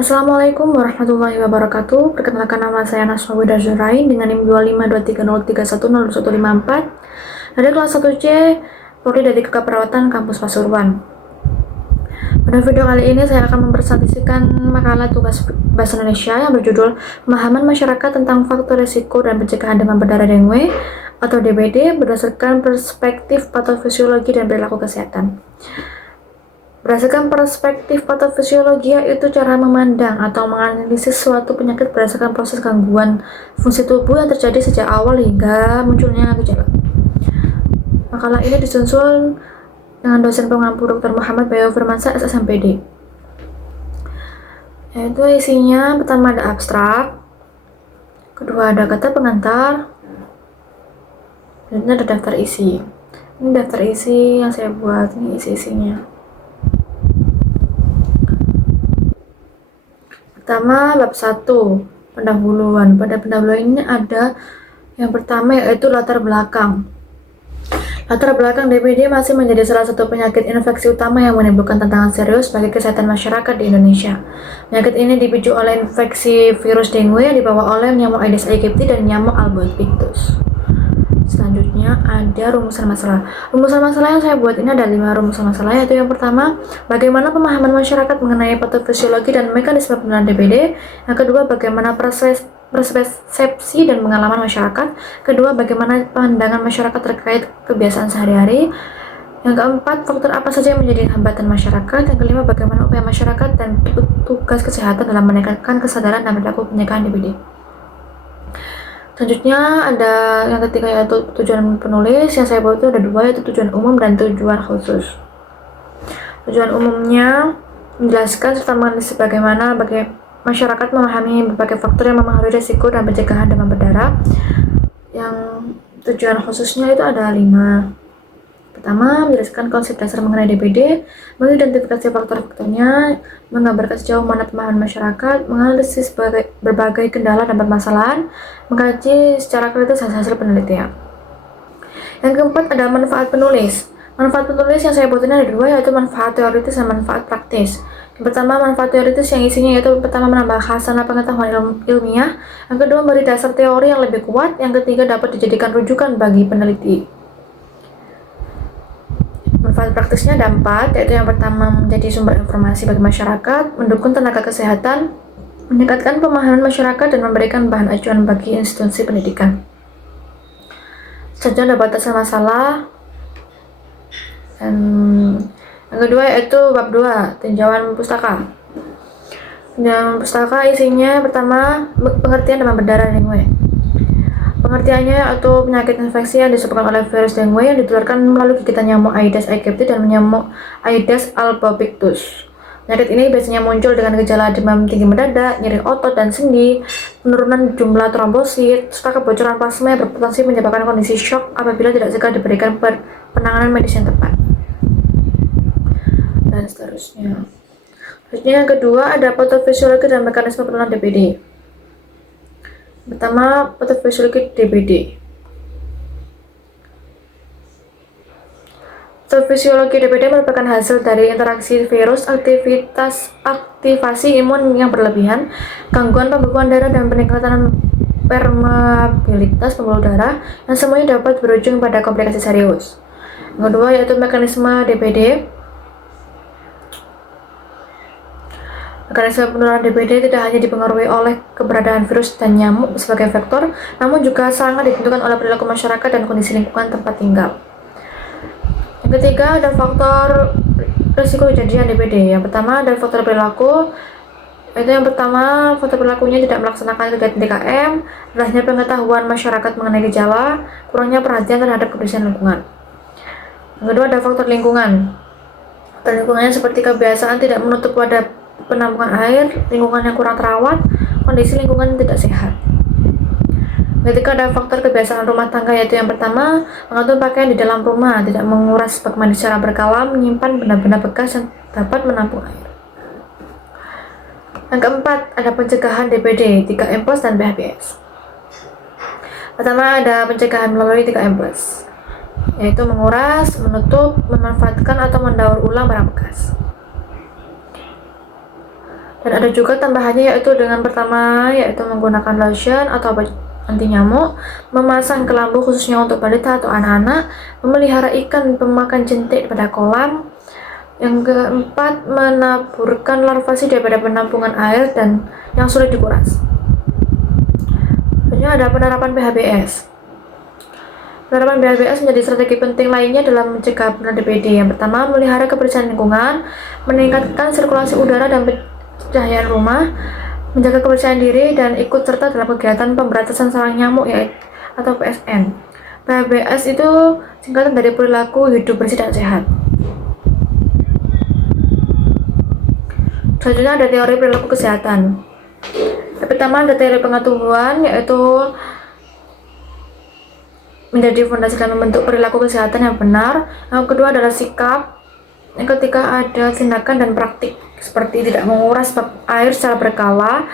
Assalamualaikum warahmatullahi wabarakatuh. Perkenalkan, nama saya Nasma Wida Zurain dengan NIM 25230310154 dari kelas 1C Prodi Etika Keperawatan Kampus Pasuruan. Pada video kali ini saya akan mempresentasikan makalah tugas Bahasa Indonesia yang berjudul Pemahaman Masyarakat tentang Faktor Risiko dan Pencegahan Demam Berdarah Dengue atau DBD berdasarkan perspektif patofisiologi dan perilaku kesehatan. Berdasarkan perspektif patofisiologi, yaitu cara memandang atau menganalisis suatu penyakit berdasarkan proses gangguan fungsi tubuh yang terjadi sejak awal hingga munculnya gejala. Makalah ini disusun dengan dosen pengampu Dr. Muhammad Bayo Firmansyah, SSMPD. Yaitu isinya, pertama ada abstrak, kedua ada kata pengantar, dan ini ada daftar isi. Ini daftar isi yang saya buat, ini isi-isinya. Pertama, bab 1, pendahuluan. Pada pendahuluan ini ada yang pertama, yaitu latar belakang. Latar belakang DBD masih menjadi salah satu penyakit infeksi utama yang menimbulkan tantangan serius bagi kesehatan masyarakat di Indonesia. Penyakit ini dipicu oleh infeksi virus dengue yang dibawa oleh nyamuk Aedes aegypti dan nyamuk albopictus. Selanjutnya ada rumusan masalah. Rumusan masalah yang saya buat ini ada 5 rumusan masalah, yaitu yang pertama, bagaimana pemahaman masyarakat mengenai patofisiologi dan mekanisme penularan DBD. Yang kedua, bagaimana persepsi dan pengalaman masyarakat. Kedua, bagaimana pandangan masyarakat terkait kebiasaan sehari-hari. Yang keempat, faktor apa saja yang menjadi hambatan masyarakat. Yang kelima, bagaimana upaya masyarakat dan petugas kesehatan dalam meningkatkan kesadaran dan perilaku pencegahan DBD. Selanjutnya ada yang ketiga, yaitu tujuan penulis. Yang saya buat itu ada 2, yaitu tujuan umum dan tujuan khusus. Tujuan umumnya menjelaskan serta menganalisis bagaimana masyarakat memahami berbagai faktor yang mempengaruhi risiko dan pencegahan demam berdarah. Yang tujuan khususnya itu ada 5. Pertama, menjelaskan konsep dasar mengenai DBD, mengidentifikasi faktor-faktornya, menggambarkan sejauh mana pemahaman masyarakat, menganalisis berbagai kendala dan permasalahan, mengkaji secara kritis hasil penelitian. Yang keempat ada manfaat penulis. Manfaat penulis yang saya buat ini ada 2, yaitu manfaat teoritis dan manfaat praktis. Yang pertama, manfaat teoritis yang isinya yaitu pertama, menambah khasanah pengetahuan ilmiah. Yang kedua, memberi dasar teori yang lebih kuat. Yang ketiga, dapat dijadikan rujukan bagi peneliti. Manfaat praktisnya ada 4, yaitu yang pertama, menjadi sumber informasi bagi masyarakat, mendukung tenaga kesehatan, meningkatkan pemahaman masyarakat, dan memberikan bahan acuan bagi institusi pendidikan. Selanjutnya ada batasan masalah. Dan yang kedua yaitu bab 2, tinjauan pustaka. Tinjauan pustaka isinya pertama, pengertian demam berdarah dengue. Pengertiannya atau penyakit infeksi yang disebabkan oleh virus dengue yang ditularkan melalui gigitan nyamuk Aedes aegypti dan nyamuk Aedes albopictus. Penyakit ini biasanya muncul dengan gejala demam tinggi mendadak, nyeri otot dan sendi, penurunan jumlah trombosit, serta kebocoran plasma yang berpotensi menyebabkan kondisi shock apabila tidak segera diberikan penanganan medis yang tepat. Dan seterusnya. Selanjutnya yang kedua ada patofisiologi dan mekanisme penularan DBD. Pertama, patofisiologi DBD. Patofisiologi DBD merupakan hasil dari interaksi virus, aktivasi imun yang berlebihan, gangguan pembekuan darah, dan peningkatan permeabilitas pembuluh darah yang semuanya dapat berujung pada komplikasi serius. Yang kedua yaitu mekanisme DBD. Mekanisme penularan DBD tidak hanya dipengaruhi oleh keberadaan virus dan nyamuk sebagai faktor, namun juga sangat ditentukan oleh perilaku masyarakat dan kondisi lingkungan tempat tinggal. Yang ketiga ada faktor risiko kejadian DBD. Yang pertama ada faktor perilaku. Yang pertama, faktor perilakunya tidak melaksanakan kegiatan DKM, rendahnya pengetahuan masyarakat mengenai gejala, kurangnya perhatian terhadap kebersihan lingkungan. Yang kedua ada faktor lingkungan. Faktor lingkungannya seperti kebiasaan tidak menutup wadah penampungan air, lingkungan yang kurang terawat, kondisi lingkungan yang tidak sehat. Ketika ada faktor kebiasaan rumah tangga, yaitu yang pertama, mengatur pakaian di dalam rumah, tidak menguras bak mandi secara berkala, menyimpan benda-benda bekas yang dapat menampung air. Yang keempat, ada pencegahan DBD, 3M Plus dan BHBS. Pertama, ada pencegahan melalui 3M Plus, yaitu menguras, menutup, memanfaatkan, atau mendaur ulang barang bekas. Dan ada juga tambahannya yaitu dengan pertama yaitu menggunakan lotion atau obat anti nyamuk, memasang kelambu khususnya untuk balita atau anak-anak, memelihara ikan pemakan jentik pada kolam. Yang keempat, menaburkan larvasi daripada penampungan air dan yang sulit dikuras. Selanjutnya ada penerapan PHBS. Penerapan PHBS menjadi strategi penting lainnya dalam mencegah penularan DBD. Yang pertama, melihara kebersihan lingkungan, meningkatkan sirkulasi udara dan pencahayaan rumah, menjaga kebersihan diri, dan ikut serta dalam kegiatan pemberantasan sarang nyamuk atau PSN. PHBS itu singkatan dari perilaku hidup bersih dan sehat. Selanjutnya ada teori perilaku kesehatan. Yang pertama ada teori pengetahuan, yaitu menjadi fondasi dalam membentuk perilaku kesehatan yang benar. Yang kedua adalah sikap. Yang ketiga ada tindakan dan praktik seperti tidak menguras air secara berkala,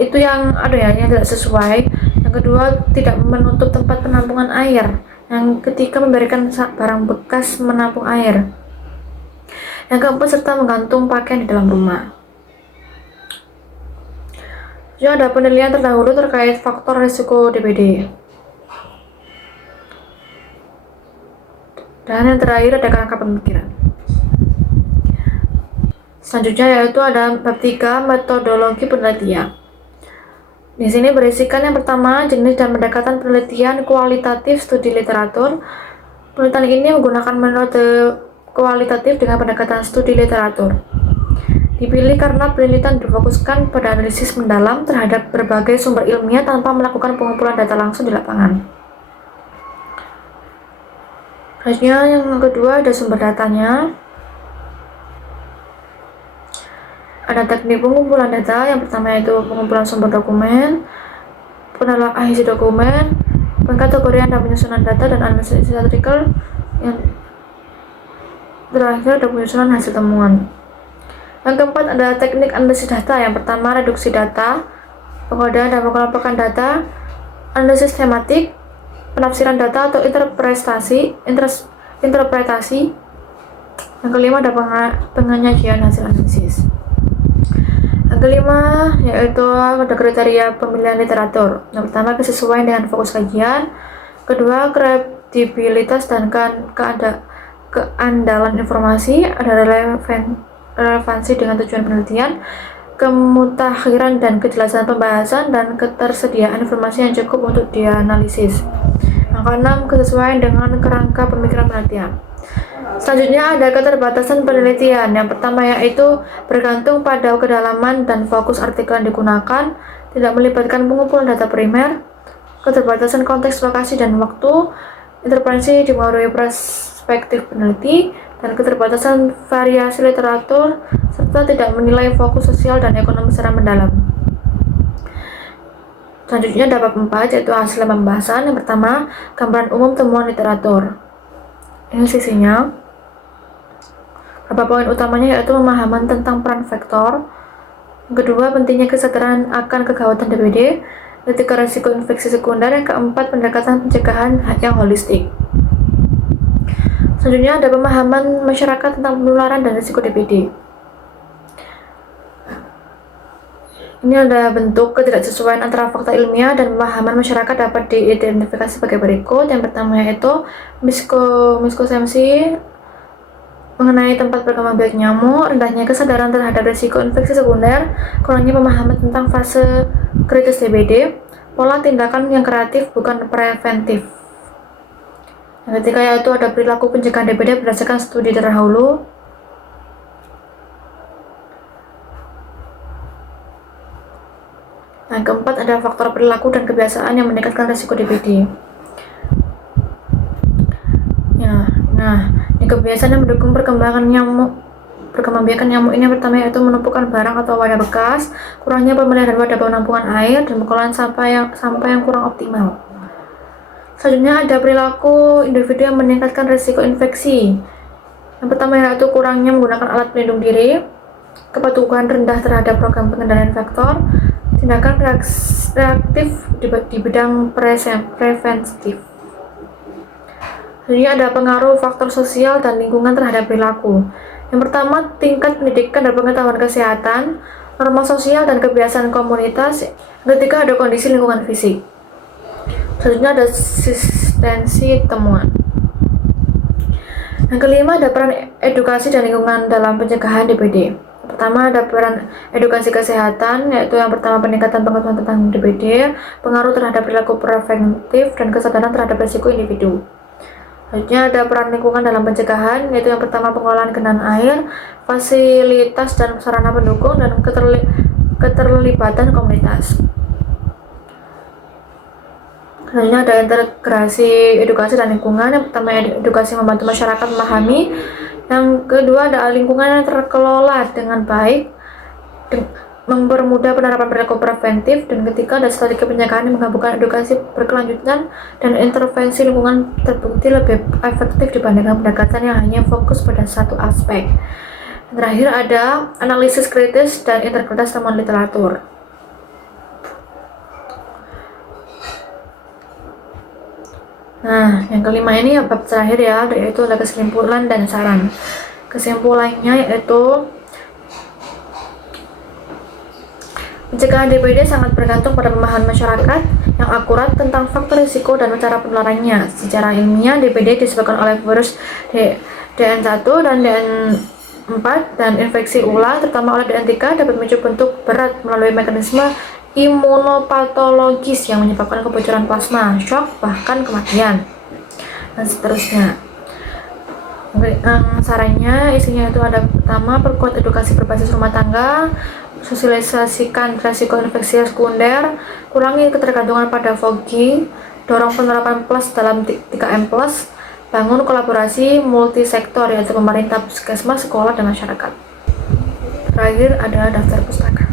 itu yang yang tidak sesuai. Yang kedua, tidak menutup tempat penampungan air. Yang ketiga, memberikan barang bekas menampung air. Yang keempat, serta menggantung pakaian di dalam rumah. Juga ada penilaian terdahulu terkait faktor risiko DBD. Dan yang terakhir ada kerangka pemikiran. Selanjutnya yaitu ada bab 3, metodologi penelitian. Di sini berisikan yang pertama, jenis dan pendekatan penelitian kualitatif studi literatur. Penelitian ini menggunakan metode kualitatif dengan pendekatan studi literatur. Dipilih karena penelitian difokuskan pada analisis mendalam terhadap berbagai sumber ilmiah tanpa melakukan pengumpulan data langsung di lapangan. Selanjutnya yang kedua ada sumber datanya. Ada teknik pengumpulan data. Yang pertama yaitu pengumpulan sumber dokumen, penelaahan isi dokumen, pengkategorian dan penyusunan data, dan analisis artikel. Yang terakhir ada penyusunan hasil temuan. Yang keempat ada teknik analisis data. Yang pertama reduksi data, pengkodaan dan pengelompokan data, analisis tematik, penafsiran data atau interpretasi. Yang kelima ada penyajian hasil analisis. Yang kelima yaitu ada kriteria pemilihan literatur. Yang pertama kesesuaian dengan fokus kajian, kedua kredibilitas dan keandalan informasi, ada relevansi dengan tujuan penelitian, kemutakhiran dan kejelasan pembahasan, dan ketersediaan informasi yang cukup untuk dianalisis. Yang keenam, kesesuaian dengan kerangka pemikiran penelitian. Selanjutnya ada keterbatasan penelitian. Yang pertama yaitu bergantung pada kedalaman dan fokus artikel yang digunakan, tidak melibatkan pengumpulan data primer, keterbatasan konteks, lokasi, dan waktu, intervensi dipengaruhi perspektif peneliti, dan keterbatasan variasi literatur, serta tidak menilai fokus sosial dan ekonomi secara mendalam. Selanjutnya ada bab 4 yaitu hasil pembahasan. Yang pertama, gambaran umum temuan literatur. Ini sisinya. Beberapa poin utamanya yaitu pemahaman tentang peran faktor. Yang kedua, pentingnya kesadaran akan kegawatan DBD. Ketiga, risiko infeksi sekunder. Yang keempat, pendekatan pencegahan yang holistik. Selanjutnya ada pemahaman masyarakat tentang penularan dan risiko DBD. Ini ada bentuk ketidaksesuaian antara fakta ilmiah dan pemahaman masyarakat dapat diidentifikasi sebagai berikut. Yang pertama yaitu miskonsepsi mengenai tempat berkembang biak nyamuk, rendahnya kesadaran terhadap risiko infeksi sekunder, kurangnya pemahaman tentang fase kritis DBD, pola tindakan yang kreatif bukan preventif. Yang ketiga yaitu ada perilaku pencegahan DBD berdasarkan studi terdahulu. Yang keempat ada faktor perilaku dan kebiasaan yang meningkatkan risiko DBD. Ini kebiasaan yang mendukung perkembangan biakan nyamuk ini pertama yaitu menumpukan barang atau wadah bekas, kurangnya pemeliharaan wadah penampungan air, dan pengolahan sampah yang kurang optimal. Selanjutnya ada perilaku individu yang meningkatkan risiko infeksi. Yang pertama yaitu kurangnya menggunakan alat pelindung diri, kepatuhan rendah terhadap program pengendalian faktor, tindakan reaktif di bidang preventif. Jadi ada pengaruh faktor sosial dan lingkungan terhadap perilaku. Yang pertama, tingkat pendidikan dan pengetahuan kesehatan. norma sosial dan kebiasaan komunitas. Ketiga, ada kondisi lingkungan fisik. Selanjutnya ada konsistensi temuan. Yang kelima, ada peran edukasi dan lingkungan dalam pencegahan DBD. Pertama, ada peran edukasi kesehatan, yaitu yang pertama peningkatan pengetahuan tentang DBD, pengaruh terhadap perilaku preventif, dan kesadaran terhadap risiko individu. Selanjutnya ada peran lingkungan dalam pencegahan, yaitu yang pertama pengelolaan genangan air, fasilitas dan sarana pendukung, dan keterlibatan komunitas. Selanjutnya ada integrasi edukasi dan lingkungan. Yang pertama, edukasi membantu masyarakat memahami. Yang kedua, ada lingkungan yang terkelola dengan baik, mempermudah penerapan perilaku preventif. Dan ketiga, ada strategi pencegahan yang menggabungkan edukasi berkelanjutan dan intervensi lingkungan terbukti lebih efektif dibandingkan pendekatan yang hanya fokus pada satu aspek. Yang terakhir, ada analisis kritis dan integritas temuan literatur. Nah, yang kelima ini bab terakhir ya, yaitu ada kesimpulan dan saran. Kesimpulannya yaitu pencegahan DBD sangat bergantung pada pemahaman masyarakat yang akurat tentang faktor risiko dan cara penularannya. Secara ilmiah, DBD disebabkan oleh virus DN1 dan DN4, dan infeksi ulang terutama oleh DN3 dapat memicu bentuk berat melalui mekanisme imunopatologis yang menyebabkan kebocoran plasma, shock, bahkan kematian, dan seterusnya. Sarannya isinya itu ada pertama, perkuat edukasi berbasis rumah tangga, sosialisasikan risiko infeksi sekunder, kurangi ketergantungan pada fogging, dorong penerapan plus dalam 3M+, bangun kolaborasi multisektor yaitu pemerintah, puskesmas, sekolah, dan masyarakat. Terakhir ada daftar pustaka.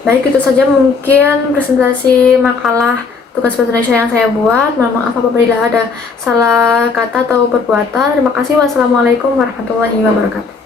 Baik, itu saja mungkin presentasi makalah tugas bahasa Indonesia yang saya buat. Mohon maaf apabila ada salah kata atau perbuatan. Terima kasih. Wassalamualaikum warahmatullahi wabarakatuh.